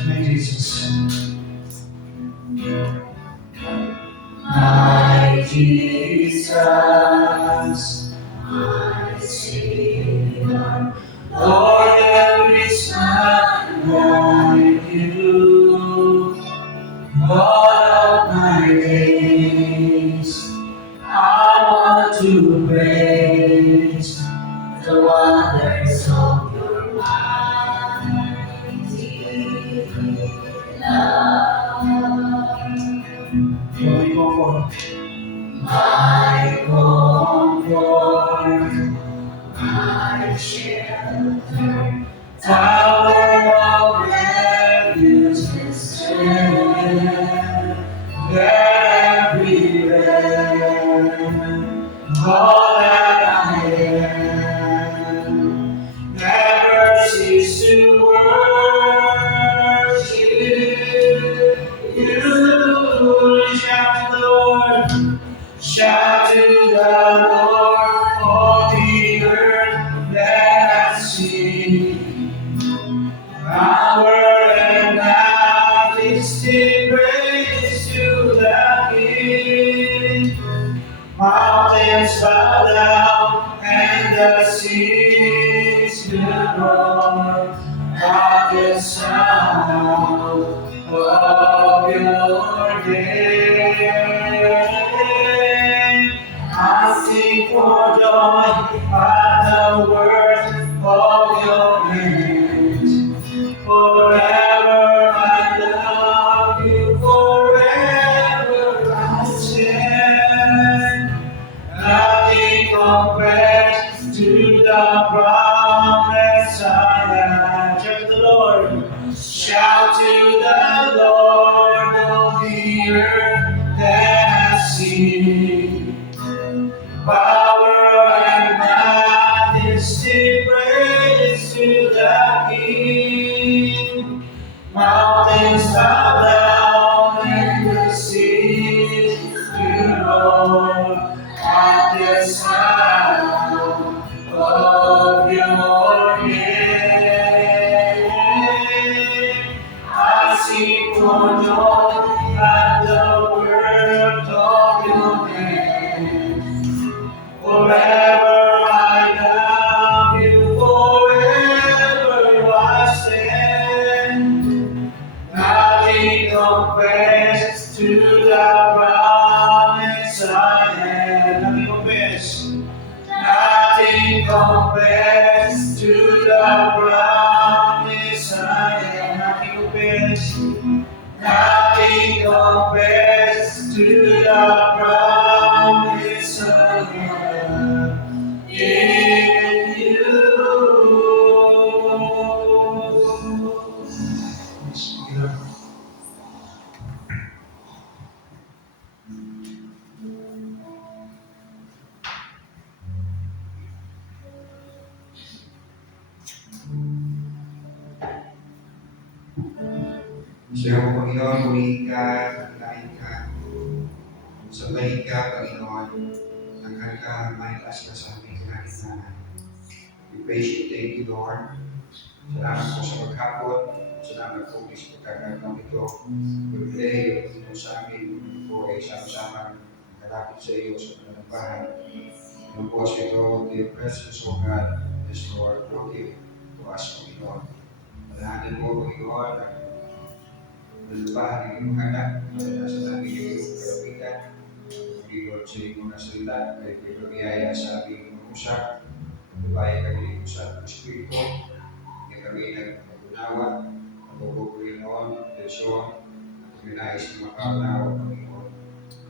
My Jesus. My Jesus, my Savior, Lord, there is none like you. All of my days, I want to praise the wonders of your mighty love. My comfort. My comfort, my shelter, tower of refuge and strength, everywhere, all that I am, never cease to worship you. Shout to the Lord. Shout to the Lord, all the earth, let us sing. Power and majesty, praise to the King. Mountains bow down and the seas will roar at the sound of your name. I sing for joy at the word of your name. Forever I love you, forever I stand. Nothing compares to the promise I have. Shout to the Lord. Shout to the Lord, all the earth that has seen. Power and majesty, praise to the King. Mountains bow down and the seas will roar at the sound of your name. I sing for joy at the word of your name. Forever I love you, forever I stand. Nothing compares to the promise I have. Nothing compares. Nothing compares to the promise I have. Nothing compares. Nothing compares to the promise I have in you. Yes, Lord. Siya mo, Panginoon, muli ka, pagkain ka, sabayin ka, Panginoon, hanggang ka maitaas ka sa aming kinakitnaan. We praise you, thank you, Lord. Salamat po sa maghapon, salamat po sa pagkakataon ito. We pray ito sa amin po ay sama-sama kalapit sa iyo sa pananampahan. And po as we go to your presence, O God, yes, Lord, broken to us, Panginoon. Malahanan mo, Panginoon, ang nalubahan ng iyong anak, nasa namin yung iyong kalapitan. Muli, Lord, sa iyong mga salita, ay pagpapayaya sa aming mag-usap. Lubayan kami ng usap ng Espiritu, na kami nagpag-unawa, nabubuo, Panginoon, atensyon, at kami nais na makaunawa, Panginoon,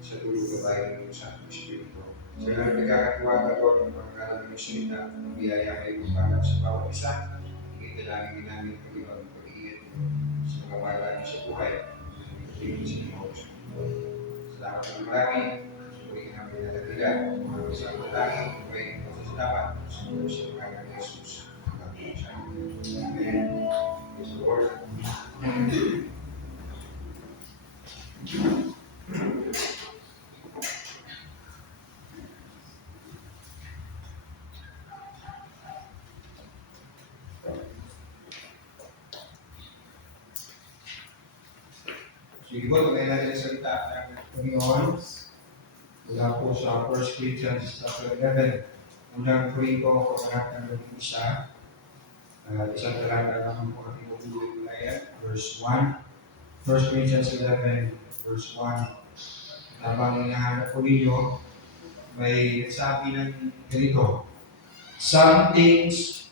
sa tulong babae ng usap ng Espiritu. Sa mga nagkakatuwa, Lord, ng pagkakaroon ng iyong salita, ang biyaya kayo magpanap sa bawat isa, ikinalangin namin, Panginoon, pag-iingat sa mga bagay sa buhay. Tingin sa Panginoon. Salamat ng marami. Muli ka namin natagila. Mga sa mga lagi. May pasasalamat. Sa mga sa mga ng Jesus. Amen. Praise the Lord. Sige po, tumayin natin ang salita ng Panginoon. Mula po sa 1 Corinthians chapter 11. Unang Korinto, kabanata ng 1. Isang talata naman po ating pagbuhay mula yan. Verse 1. 1 Corinthians 11, verse 1. Habang hinahanap po ninyo, may sabi ng ganito, some things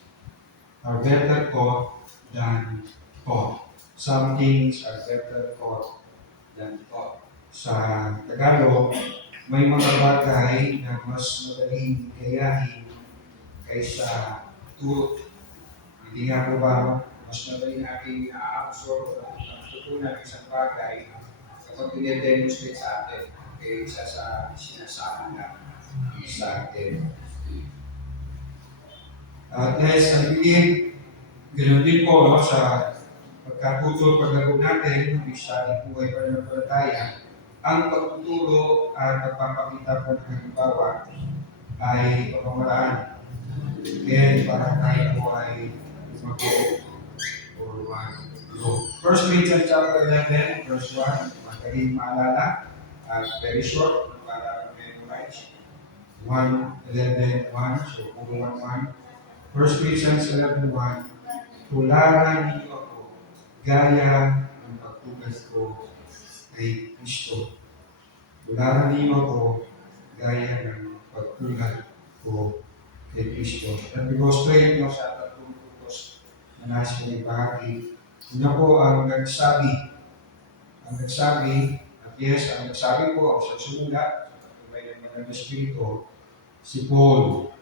are better taught than taught. Some things are better taught than taught. Sa Tagalog, may mga bagay na mas madaling gayahin kaysa turo. Hindi nga po ba mas madaling natin na-absorb at natutunan isang bagay kapag pinidemonstrate sa atin kaysa sa sinasabi na sa atin. At I believe, ganoon din po sa pagkatuturo paglago natin ng isa ng buhay pananampalataya, ang pagtuturo at pagpapakita po ng halimbawa ay pamamaraan. Then, para tayo po ay mag-go or mag-go. 1 Corinthians chapter 11, verse 1, magaling maalala at very short para memorize. 1:11:1, so puro 1:1. 1 Corinthians 11:1, tularan ninyo ako gaya ng pagtulad ko kay Kristo. Tularan ninyo ako gaya ng pagtulad ko kay Kristo. At demonstrate mo sa tatlong putos na nasa may bahagi. Una po ang nagsabi. At yes, ang nagsabi po, ang sumulat, sa pagkabay ng mga Espiritu, si Paul.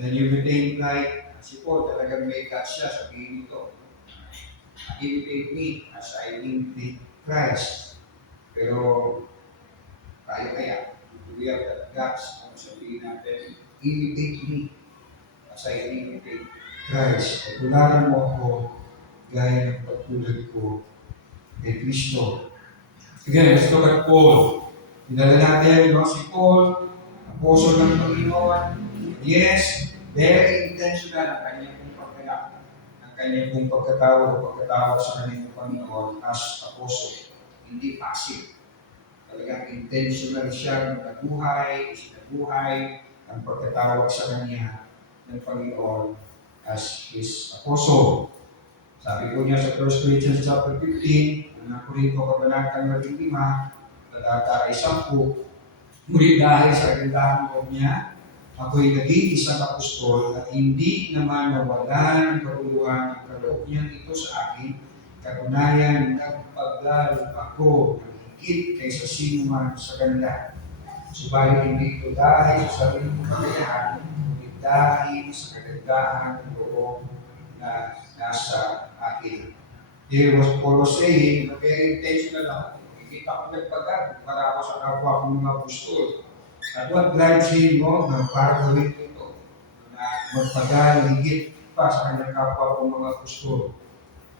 And you may think like, si Paul talagang may guts siya, sabihin nito, imitate me as I imitate Christ. Pero, kaya, we have that guts, kung sabihin natin, imitate me as I imitate Christ. Pagtularan mo ako, gaya ng pagtulad ko kay Kristo. Again, let's look at Paul. Pinala natin, si Paul, apostle ng Panginoon. Yes, very intentional ang kanyang pagkakaya, ang kanyang pagkatawag sa kanyang Panginoon as apostle. Hindi passive. Talagang intentional siya sinabuhay ang pagkatawag sa kanya ng Panginoon as his apostle. Sabi ko niya sa 1 Corinthians chapter 15, unang Korinto kabanata 15, talata 10, ngunit dahil sa kagandahang loob niya, ako'y naging isang apostol at hindi naman nawalan ng kabuluhan ng kaloob niya ito sa akin. Katunayan, nagpaglaro ako ng higit kaysa sino man sa kanila. Subalit hindi ito dahil sa sarili kong kakayahan, kundi dahil sa kagandahan ng loob na nasa akin. Here was Paul saying, na very intentional ako. Hindi ako nagpagod para ako sa kapwa kong mga apostol. At what drives him na para gawin ito, na magpagal higit pa sa kanyang kapwa kong mga apostol.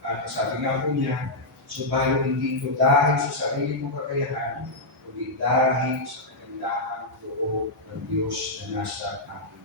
At sabi nga po niya, subalit hindi ito dahil sa sarili mong kakayahan, kundi dahil sa kagandahan loob ng Diyos na nasa akin.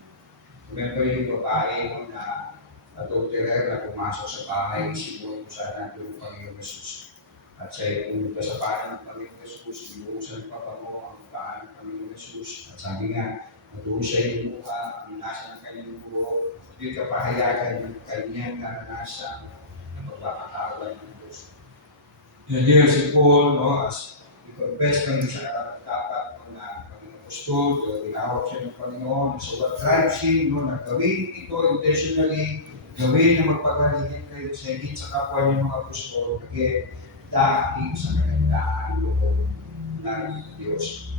Remember yung babae na adulterer na pumasok sa bahay, isimulan ko sana ng Panginoon Jesus. At siya pumunta sa paan ng Panginoon Jesus, binuhusan pa mo ang paan ng Panginoon Jesus. At sabi nga, doon siya inuha, binasa ng kanyang buhok, hindi kapahayagan ng kanyang naranasan ng pagkakatawa ng Diyos. And here si Paul, as he confessed kami sa dapat na Panginoon Apostol, tinawag siya ng Panginoon. So what drives him, na gawin ito intentionally, gawin na magpagaligin kayo sa higit sa kapwa niyo mga apostol, again, dahil sa kagandahan loob ng Diyos.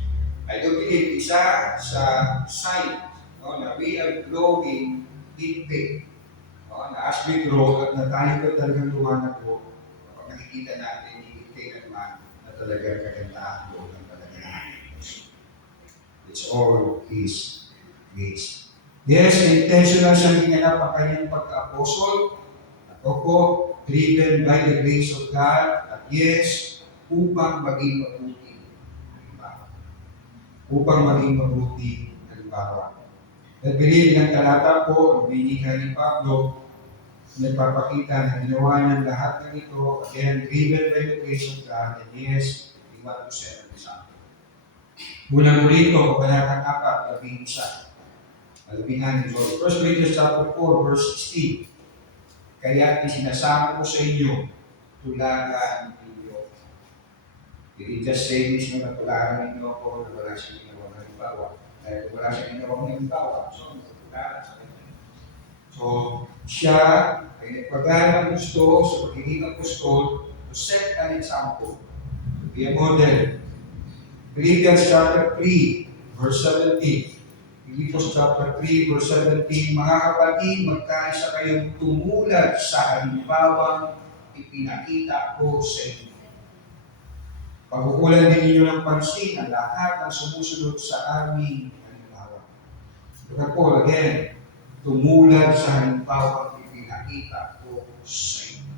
I do believe isa sa sign na we are growing in faith. Na as we grow at na tayo pa talagang luwanag po, kapag nakikita natin yung faith naman na talagang kagandahan loob ng talagang Diyos. It's all His grace. Yes, intentional siyang ginanap ang kanyang pagka-apostle. Ako po, driven by the grace of God. At yes, upang maging mabuti. Halimbawa. At bilhin ng talata po, binika ni Pablo, nagpapakita na ginawa ng lahat ng ito, again, driven by the grace of God, and yes, we want to set an example. Unang Korinto, Kabanatang 4, 11. So, 1 Corinthians chapter 4, verse 16. Kaya isinasama ko sa inyo, tularan ninyo. It just say mismo na tularan ninyo ako na wala siyang ginawang halimbawa. Dahil kung wala siyang ginawang halimbawa, so, tularan sa kanya. So, siya ay nagpagana ng gusto sa pagiging apostol to set an example, to be a model. Philippians chapter 3, verse 17. Philippians chapter 3, verse 17. Mga kapatid, magkaisa kayong tumulad sa halimbawang ipinakita ko sa inyo. Pagkukulan din ninyo ng pansin ang lahat ng sumusunod sa aming halimbawa. Look at Paul again. Tumulad sa halimbawang ipinakita ko sa inyo.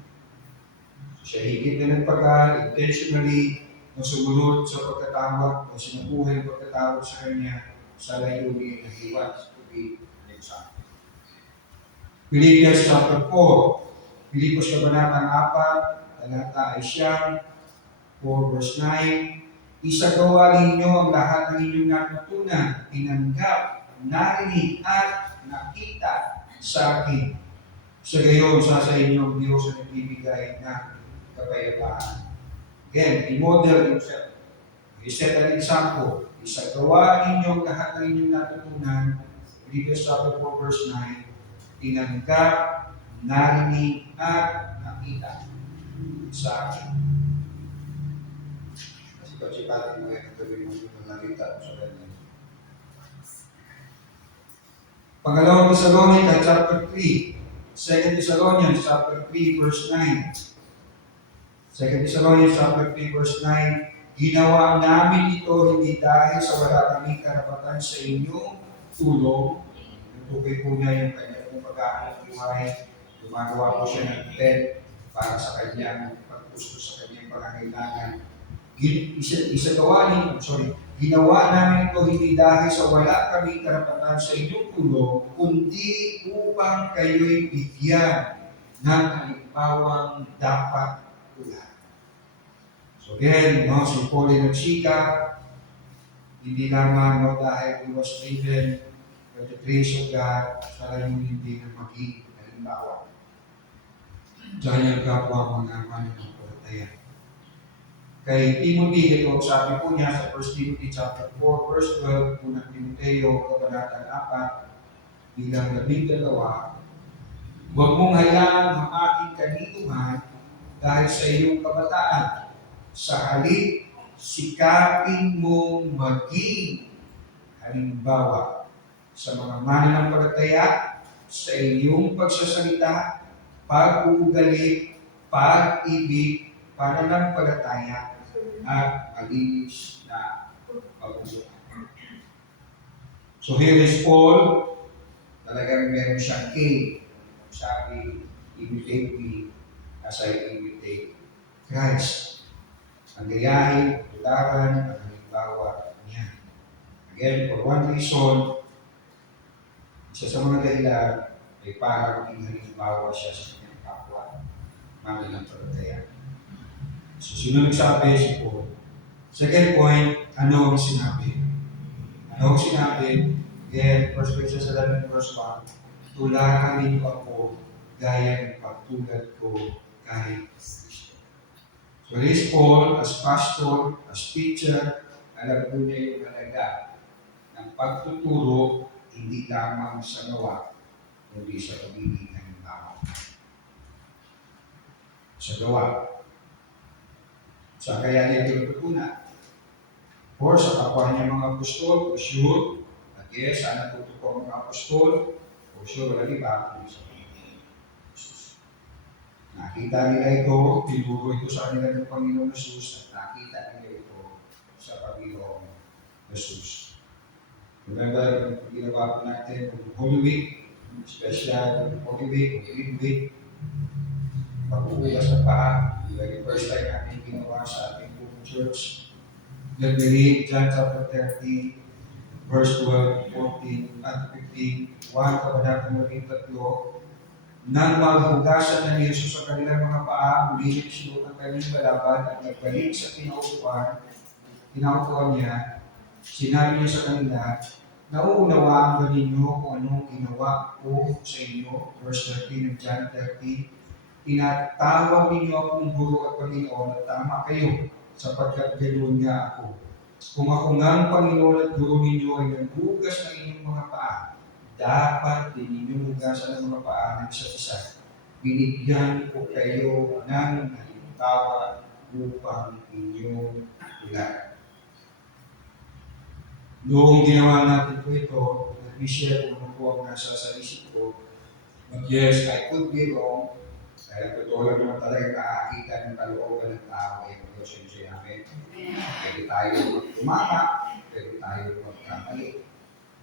Siya higit na nagpagal, intentionally, na sumunod sa pagkatawag o sinabuhay ang pagkatawag sa kanya sa layunin na he wants to be an example. Philippians chapter 4, Pilipos Kabanatang 4, talata ay siyang 4 verse 9, isagawa ninyo ang lahat ng inyong natutunan, tinanggap, narinig at nakita sa akin. Sa gayon, sa inyo ang Diyos na nagbibigay ng kapayapaan. Again, i-model yourself. I-set an example. Isagawa ninyo ang lahat ng inyong natutunan. Philippians chapter 4 verse 9, tinanggap, narinig at nakita sa akin. Sipat-sipatin mo yung gawin mo yung nakita sa kanya. Pangalawang Thessalonians chapter 3, 2 Thessalonians chapter 3 verse 9. 2 Thessalonians chapter 3 verse 9, ginawa namin ito hindi dahil sa wala kaming karapatan sa inyong tulong. Tutukoy po niya yung kanyang pag-aaral buhay. Gumagawa po siya ng tent para sa kanyang pagpusto sa kanyang pangangailangan. Ginawa namin ito hindi dahil sa wala kaming karapatan sa inyong tulong, kundi upang kayo'y bigyan ng halimbawang dapat tularan. So again, si Paul ay nagsikap, hindi lamang dahil he was driven by the grace of God, sa layunin din na maging halimbawa. Dahil ang kapwa mga mananampalataya. Kay Timothy, ito sabi po niya sa 1 Timothy chapter 4, verse 12, unang Timoteo, kabanatang 4, bilang 12, huwag mong hayaan ang aking kanituhan dahil sa iyong kabataan. Sa halip, sikapin mong maging halimbawa sa mga mananampalataya, sa iyong pagsasalita, pag-uugali, pag-ibig, pananampalataya, at malinis na pag-uugali. So here is Paul, talagang meron siyang king. Sabi, imitate me as I imitate Christ. Ang gayahin, tularan, ang halimbawa niya. Again, for one reason, isa sa mga dahilan ay para maging halimbawa siya sa kanyang kapwa. Mananampalataya. So, sino nagsabi? Si Paul. Second point, ano ang sinabi? Ano ang sinabi? Again, 1 Corinthians 11 verse 1, tularan ninyo ako gaya ng pagtulad ko kay Kristo. So this Paul, as pastor, as teacher, alam po niya yung halaga ng pagtuturo, hindi lamang sa gawa, kundi sa pagiging halimbawa. Sa gawa. Sa kaya niya tinututunan. Or sa kapwa niya mga apostol, for sure. At yes, sana tutupo mga apostol, for sure, wala iba, kundi sa pagiging Jesus. Nakita nila ito, tinuro ito sa kanila ng Panginoong Jesus, at nakita nila ito sa Panginoong Jesus. Remember, ginawa po natin kung Holy Week, special Holy Week, Holy Week, pag-uugas ng paa, yung first time natin ginawa sa ating buong church. Then we read John chapter 30, verse 12, 14, at 15, 1 kabanatang 13, Nang maghugasan na ni Jesus sa kanilang mga paa, muli sinuot ang kanyang balaban at nagbalik sa kinaupuan niya, sinabi niya sa kanila, nauunawaan ba ninyo kung anong ginawa ko sa inyo? Verse 13 of John 13, tinatawag ninyo akong guro at Panginoon at tama kayo, sapagkat ganoon nga ako. Kung ako nga ang Panginoon at guro ninyo ay naghugas ng inyong mga paa, dapat din ninyong hugasan ng mga paa ng isa't isa. Binigyan ko kayo ng halimbawa upang inyong tulad. Noong ginawa natin po ito, nag-share kung ano po ang nasa sa isip ko. But yes, I could be wrong. Dahil totoo lang naman talaga nakakita ng kalooban ng tao ay mag-Diyos namin. Pwede tayo tumama, pwede tayo magkamali.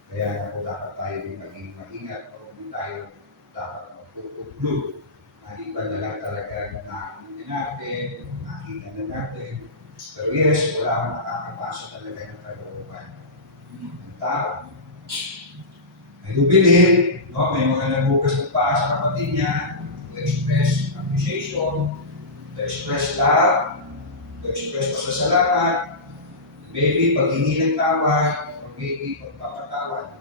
Kaya nga po dapat tayo maging maingat o hindi tayo dapat magtutuklog. Maliban na lang talaga nakakita natin, nakita na natin. Pero yes, wala akong nakakapasa talaga ng kalooban ng tao. I do believe, no, may mga nagbukas ng paa sa kapatid niya to express appreciation, to express love, to express pasasalamat, maybe paghingi ng tawad, or maybe pagpapatawad.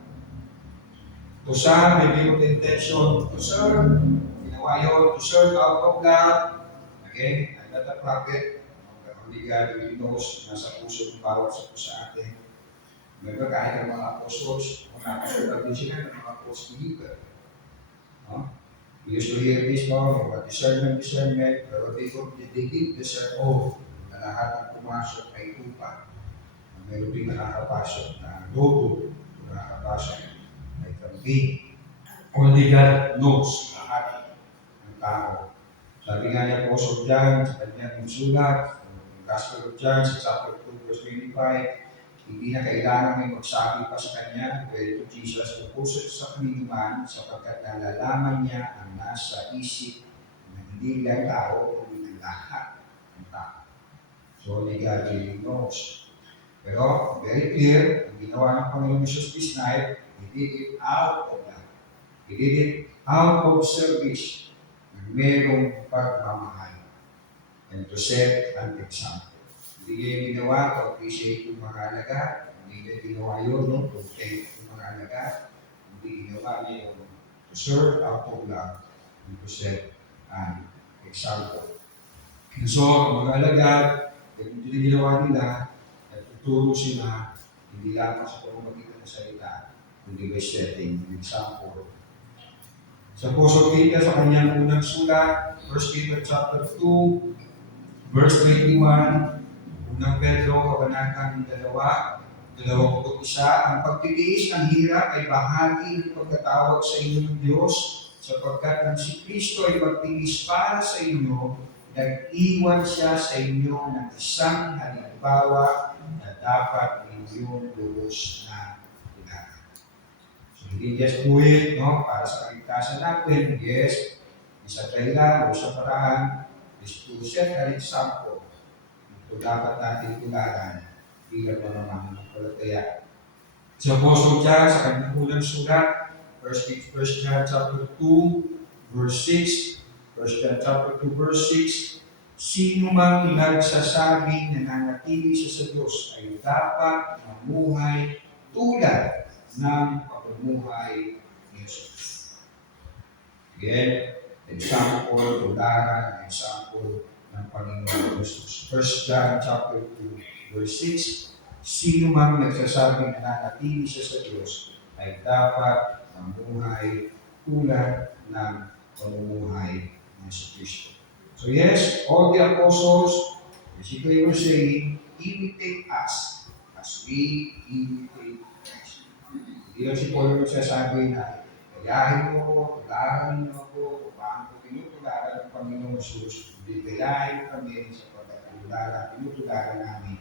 To some, maybe with intention to serve, ginawa yun, to serve out of love. Again, I'm not a prophet. Only God really knows nasa puso ng bawat sa atin. Remember, kahit ang mga apostles, nakasulat din sila ng mga false believer. No? We used to hear this, no? Discernment, pero they did discern all na lahat ng pumasok ay tupa. Meron din nakakapasok na logo, nakakapasok ay kambing. Only God knows lahat ng tao. Sabi nga niya po sa John, sa kanyang sulat, Gospel of John, sa chapter 2, verse 25, hindi na kailangan may magsabi pa sa kanya, well, to Jesus, tungkol sa kaninuman, sapagkat nalalaman niya ang nasa isip na hindi lang tao, kundi ng lahat ng tao. So, only God really knows. Pero, very clear, ang ginawa ng Panginoon Jesus this night, He did it out of love. He did it out of service na merong pagmamahal and to set an example. Hindi niya yung ginawa to appreciate yung mga alaga, hindi niya ginawa yun, no? To take yung mga alaga, hindi ginawa niya yung to serve out of love and to set an example. And so, ang mga alaga, hindi na ginawa nila, at tuturo sila, hindi lamang sa pamamagitan ng salita, kundi by setting an example. Sa Apostle Peter, sa kanyang unang sulat, 1 Peter chapter 2, verse 21, unang Pedro, kabanatang 2, 21, ang pagtitiis ng hirap ay bahagi ng pagkatawag sa inyo ng Diyos, sapagkat ang si Kristo ay magtiis para sa inyo, nag-iwan siya sa inyo ng isang halimbawa na dapat ninyong lubos na tularan. So, hindi just do it, no? Para sa kaligtasan natin, yes, isa kailan o sa paraan, is to set an example. Ito dapat natin tularan bilang mga mananampalataya. Sa Apostle John, sa kanyang unang sulat, 1 John chapter 2, verse 6, 1 John chapter 2, verse 6, sino mang nagsasabing nananatili siya sa Diyos ay dapat mamuhay tulad ng pamumuhay ni Jesus. Again, example, tularan, example ng Panginoon Jesus. 1 John chapter 2, verse 6, sino mang nagsasabing nananatili siya sa Diyos ay dapat mamuhay tulad ng pamumuhay ni Kristo. So yes, all the apostles, basically were saying, imitate us as we imitate Christ. Hindi lang si Paul nagsasabi na, gayahin mo ako, tularan niyo ako, kung paano ko tinutularan ng Panginoong Jesus, bibilahin kami sa tinutularan namin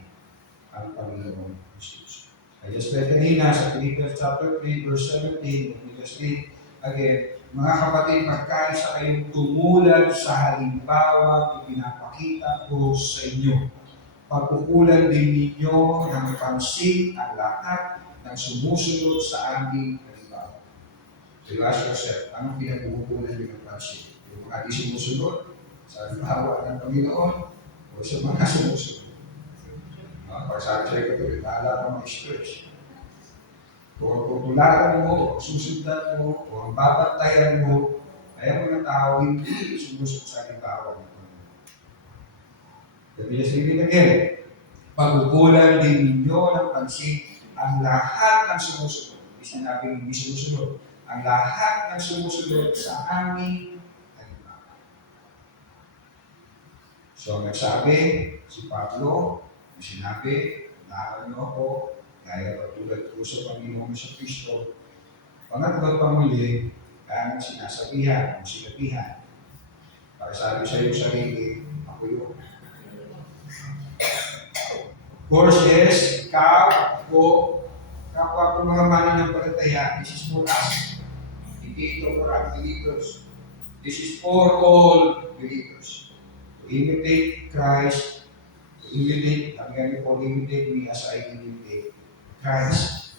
ang Panginoong Jesus. I just read kanina sa Philippians chapter 3, verse 17, we just read again, mga kapatid, magkaisa kayong tumulad sa halimbawa ipinapakita ko sa inyo. Pagkukulan din ninyo ng pansin ang lahat ng sumusunod sa aming halimbawa. So you ask yourself, anong pinag-uukulan nyo ng pansin? Yung mga di sumusunod sa hawa ng Panginoon o sa mga sumusunod? Pag sabi sa'yo ito, bahala ka ma-stress. Kung tutularan mo, o susundan mo, o ang babantayan mo, ay ang mga tao hindi sumusunod sa halimbawa ng Panginoon. Let me just read it again. Pagkukulan din ninyo ng pansin ang lahat ng sumusunod. Hindi sinabing hindi sumusunod. Ang lahat ng sumusunod sa aming halimbawa. So, nagsabi si Pablo, sinabi, naaral niyo ako, gaya patulad ko sa Panginoon sa Kristo. Pangatlo pa muli, kaya sinasabihan, sinabihan. Para sabi sa iyo sarili, ako yun. Of course, yes, ikaw, ako, kapwa ko mga mananampalataya, this is for us. Hindi ito for unbelievers. This is for all believers. To imitate Christ, to imitate, sabi po, imitate me as I imitate Christ.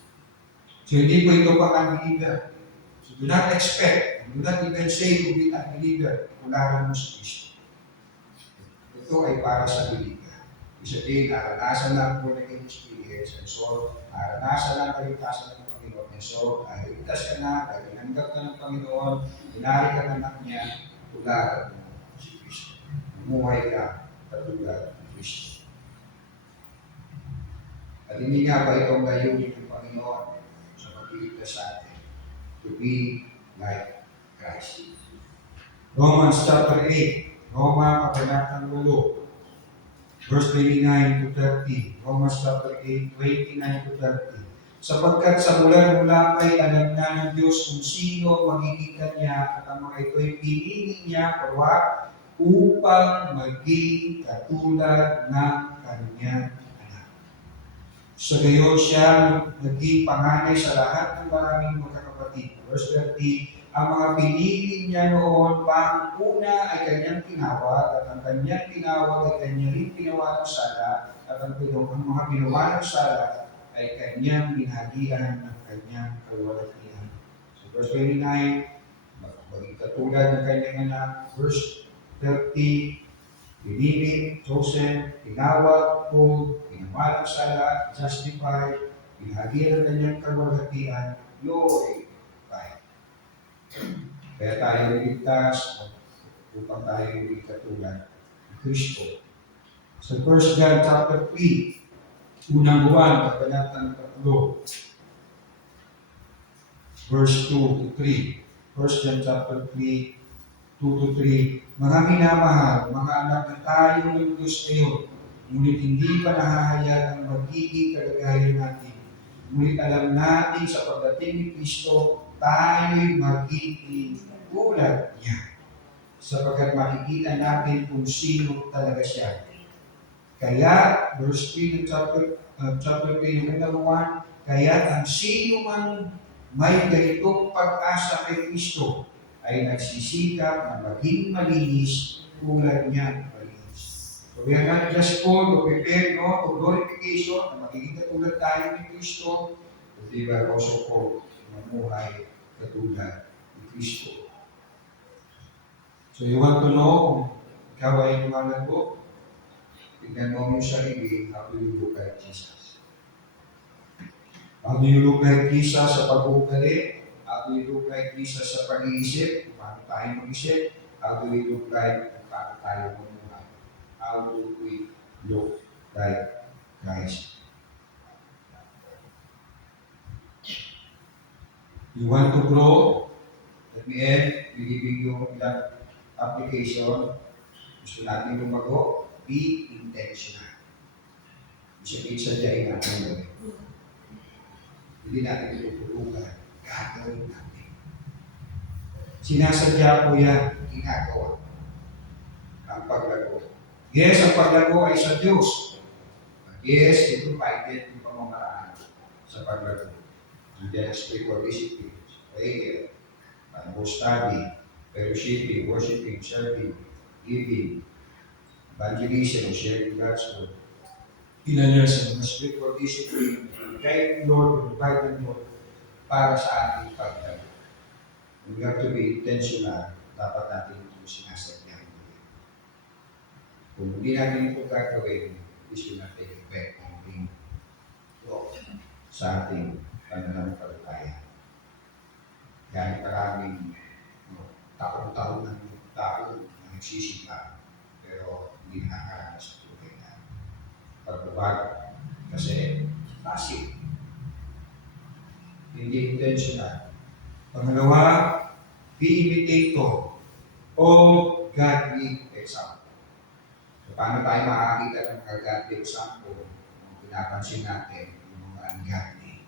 So hindi po ito pang unbeliever. So do not expect, do not even say to be unbeliever, kularan mo sa Kristo. Ito ay para sa believer. Isa din, naranasan lang po na experience, and so, naranasan lang kaligtasan ng Panginoon, and so, dahil ligtas ka na, dahil tinanggap ka ng Panginoon, dinari ka ng anak niya, tularan mo si Kristo. Umuhay ka, katulad ng Kristo. At hindi nga ba itong layunin ng Panginoon sa pagkiligtas sa atin, to be like Christ. Romans chapter 8, Roma, Kabanatang 8, verse 29 to 30. Romans chapter 8, 29 to 30. Sapagkat sa mula-mula ay alam na ng Diyos kung sino magiging kanya at ang mga ito'y pinili niya upang maging katulad ng kanyang anak. Sa gayon siya naging panganay sa lahat ng maraming magkakapatid. Verse 30, ang mga pinili niya noon pang una ay kanyang tinawag, at ang kanyang tinawag ay kanya rin ginawa ng sala, at ang mga ginawa ng sala ay kanyang binahagian ng kanyang kaluwalhatian. So verse 29, maging katulad ng kanyang anak. Verse 30, pinili, chosen, tinawag, called, ginawa ng sala, justified, binahagian ng kanyang kaluwalhatian, glorified. Kaya tayo ligtas upang tayo maging katulad ng Kristo. Sa 1 John chapter 3, unang buwan, kabanatang 3, verse 2 to 3. 1 John chapter 3, 2 to 3. Mga minamahal, mga anak na tayo ng Diyos ngayon, ngunit hindi pa nahahayag ang magiging kalagayan natin. Ngunit alam natin sa pagdating ni Kristo, tayo'y magiging tulad niya, sapagkat makikita natin kung sino talaga siya. Kaya, verse 3 ng chapter 3 ng unang 1, kaya ang sino man may ganitong pag-asa kay Kristo ay nagsisikap na maging malinis tulad niya malinis. So we are not just called to prepare to glorification, na magiging katulad tayo ni Kristo, but we are also called mamuhay katulad ni Kristo. So you want to know kung ikaw ay lumalago? Tignan mo yung sarili, how do you look like Jesus? How do you look like Jesus sa pag-uugali? How do you look like Jesus sa pag-iisip? Paano tayo mag-isip? How do we look like paano tayo mamuhay? How do we look like Christ? You want to grow? Let me end, giving you ilang application. Gusto natin lumago? Be intentional. Sabihin sadyain natin yun. Hindi natin itutulungan. Gagawin natin. Sinasadya ko yan, ginagawa. Ang paglago. Yes, ang paglago ay sa Diyos. Yes, ito provided yung pamamaraan sa paglago. Nandiyan ang spiritual discipline, prayer, Bible study, fellowshipping, worshiping, serving, giving, evangelism, sharing God's word. Ilan yan sa mga spiritual discipline, guide Lord, provide ng Lord para sa ating paglago. We have to be intentional. Dapat natin ito sinasadya. Kung hindi natin ito gagawin, this will not take effect and bring growth sa ating pananampalataya. Dahil maraming taon-taon ng tao na nagsisikap, pero hindi nakakaranas sa tunay na pagbabago. Kasi passive, hindi intentional. Pangalawa, be imitator of godly example. So, paano tayo makakita ng mga godly example kung pinapansin natin yung mga ungodly?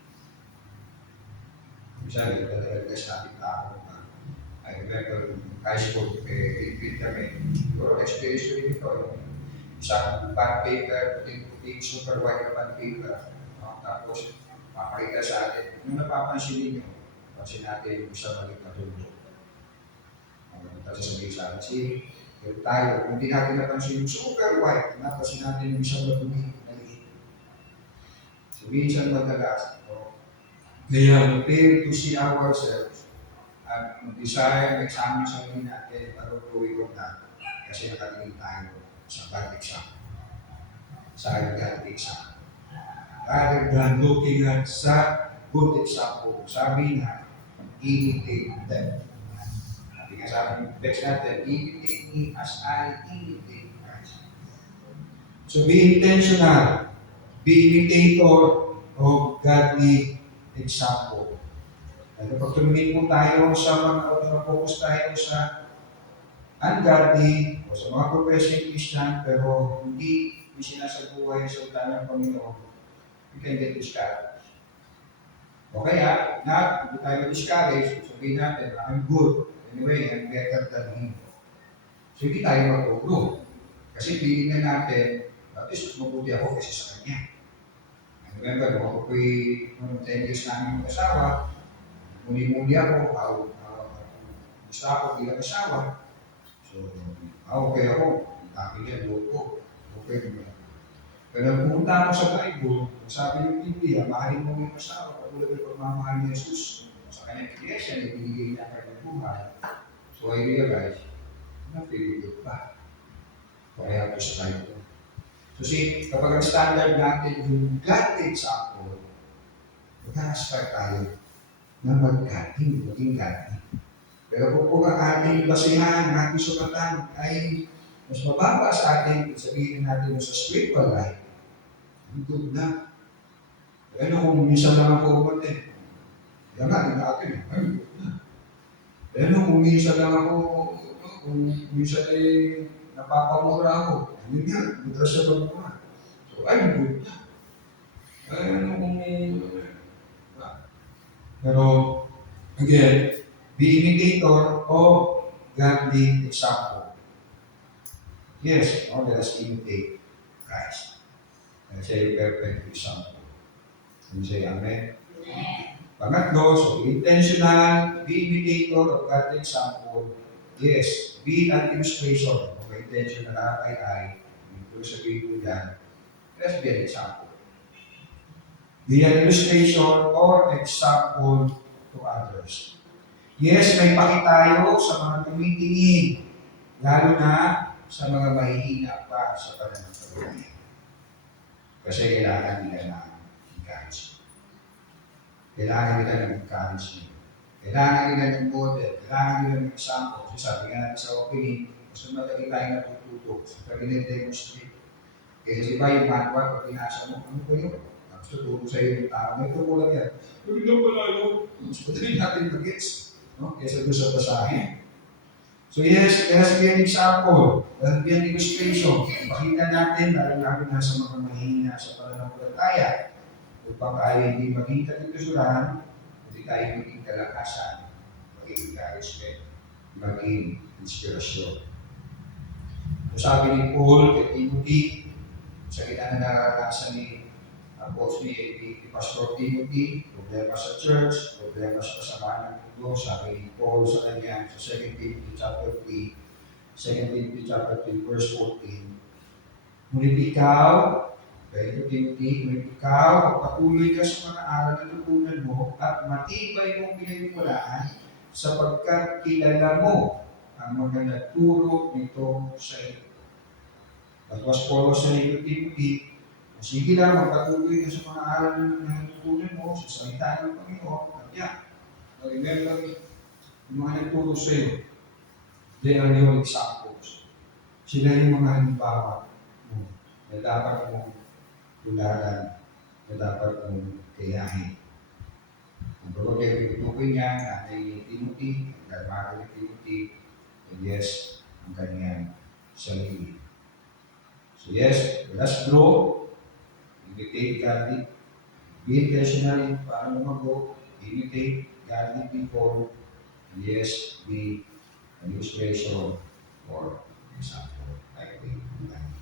Sabi, talagas natin tao. I remember high school, grade kami. Pero experience ko rin ito. Isang bond paper, puting super white na bond paper. Tapos, papakita sa atin. Nung napapansin ninyo, pansin natin yung isang maliit na tulog. Tapos sabihin sa atin, kung tayo, kung hindi natin napansin yung super white, napansin natin yung isang madumi, maliit. So, minsan madalas, kaya fail to see ourselves at mag-desire, mag-examine sa sarili natin, pero going on na kasi nakatingin tayo sa bad example. Sa bad example. Rather than looking at sa good example, sabi na, imitate them. Sabi nga sabi ng text natin, imitate me as I imitate Christ. So be intentional, be imitator of godly example. Ano, pag tumingin po tayo sa mga focus tayo sa ungodly o sa mga professing Christian pero hindi sinasabuhay sa salita ng Panginoon, we can get discouraged. O kaya, hindi tayo discouraged, sabihin natin, I'm good. Anyway, I'm better than him. So hindi tayo matulog. Kasi feeling na natin, at least mas mabuti ako kasi sa kanya. Remember, nung ako po'y 10 years namin mag-asawa, muli-muli ako, gusto ako bilang asawa. So, okay ako, tapos yan, loko. Okay naman. Pero nung pumunta ako sa Bible, sabi yung Biblia, mahalin mo yung asawa, katulad ng pagmamahal ni Jesus. Sa kanyang iglesia, nabinigay niya kanyang buhay. So I realized, na-feeling good pa. Kaya ako sa Bible. So see, kapag ang standard natin yung godly example, mag-aspire tayo na mag-godly, maging godly. Pero kung ang ating basihan, ang ating sukatan ay mas mababa sa ating, sabihin natin sa spiritual life, good na. Ano kung minsan lang ako umatin? Yan nga, din natin, ay good na. Ano kung minsan lang ako, kung minsan ay napapamura ako, yun nga, butas sa pagmura. So, ay, good na. Ano kung pero, again, be imitator of godly example. Yes, let us imitate Christ. And say, perfect example. And say, Amen. Pangatlo, so be intentional, be imitator of godly example. Yes, be an illustration of intentional ay ito sabihin ko yan. Let's be an example. Be an illustration or example to others. Yes, may pakitayo sa mga tumitingin, lalo na sa mga mahihina pa sa pananampalataya. Kasi kailangan nila ng encouragement. Kailangan nila ng encouragement. Kailangan nila ng model. Kailangan nila ng example. Kasi sabi nga natin sa opening, mas madali tayo natututo sa pag-demonstrate. Kaya diba yung manual, pag pinasa mo, ano ba yun? Tapos tuturo sa iyo yung tao. May tuturo lang yan. Hindi lang pala yun. Mas madali natin mag-gets. No? Kaysa doon sa basahin. So yes, there has to be an example. There has to be an illustration. Pakita natin, lalo na sa mga mahihina sa pananampalataya. Upang tayo hindi maging katitusuran, hindi tayo maging kalakasan, maging encouragement, maging inspirasyon. So sabi ni Paul kay Timothy, sa kita na naranasan ni Pastor Timothy, problema sa church, problema sa kasamaan ng mundo, sabi ni Paul sa kanya sa 2 Timothy chapter 3, 2 Timothy chapter 3, verse 14, ngunit ikaw, kaya Timothy, ngunit ikaw, patuloy ka sa mga aral na tutunan mo at matibay mong pinagmulaan sapagkat kilala mo ang mga nagturo nito sa iyo. Batwas Paulo sa Timothy, sige lang, magpatuloy ka sa mga aral na natutunan mo sa salita ng Panginoon. At yan, remember, yung mga nagturo sa iyo, they are your examples. Sila yung mga halimbawa mo na dapat mong tularan, na dapat mong kayahin. Ang bago kayo tinutukoy niya, nanay ni Timothy, ang garmado ni Timothy, and yes, ang kanyang sarili. So yes, let us grow, imitate godly, be intentional in paano lumago, imitate godly people, and yes, be an inspiration for example. Like we do that.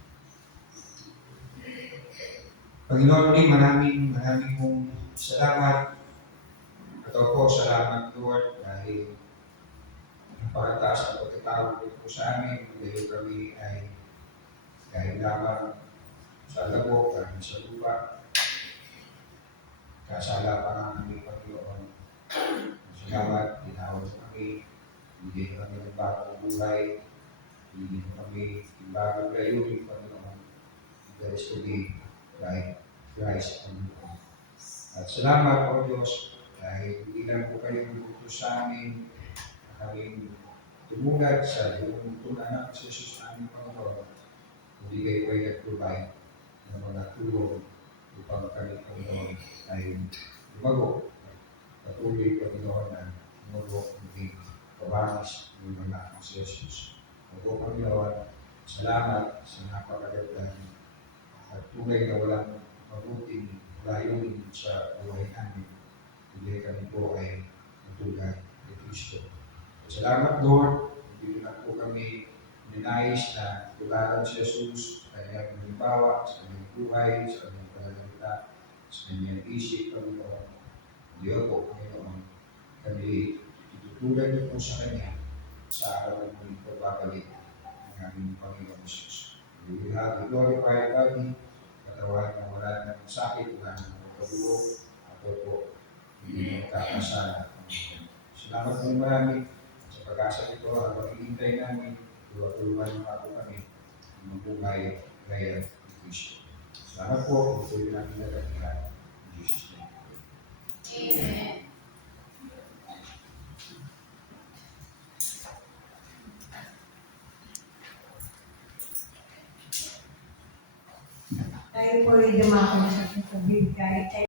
Panginoon, maraming pong salamat. Ito po, salamat Lord dahil napakataas ang pagkatawag ito po sa amin dahil kami ay dahil lamang sa labo, kami sa lupa, kasala pa nga kami Panginoon. Salamat, tinawag kami, hindi kami ng bagong buhay, hindi kami ng bagong layunin Panginoon. That is to be like Christ Panginoon. At salamat po Diyos dahil hindi lang po kayo nagutos sa amin na kaming tumulad sa iyong anak sa Jesus aming Panginoon, hindi kayo ay nag-provide ng mga tulong upang kami Panginoon ay lumago. Patuloy Panginoon na lumago maging kabanis ng mga anak sa Jesus. Opo Panginoon, salamat sa napakagandang at tunay na walang mabuting layunin sa buhay namin. Hindi kami po ay matulad ni Kristo. Salamat Lord, hindi na po kami ninais na tularan si Jesus sa kanyang halimbawa, sa kanyang buhay, sa kanyang pananalita, sa kanyang isip, Panginoon. Hindi po, Panginoon, kami tutulad niyo po sa kanya sa araw ng muling pagbabalik ng aming Panginoon Jesus. We will have the glorified body, katawan na wala ng sakit, wala ng pagkabuo, at po, hindi magkakasala. Salamat po marami sa pag-asa nito habang hinihintay namin, tulad-tulad ng ako kami, ng buhay gaya ni Kristo. Salamat po, ito yung namin nagatihan. In Jesus' name. Amen. Tayo po ay dumako sa pagbibigay.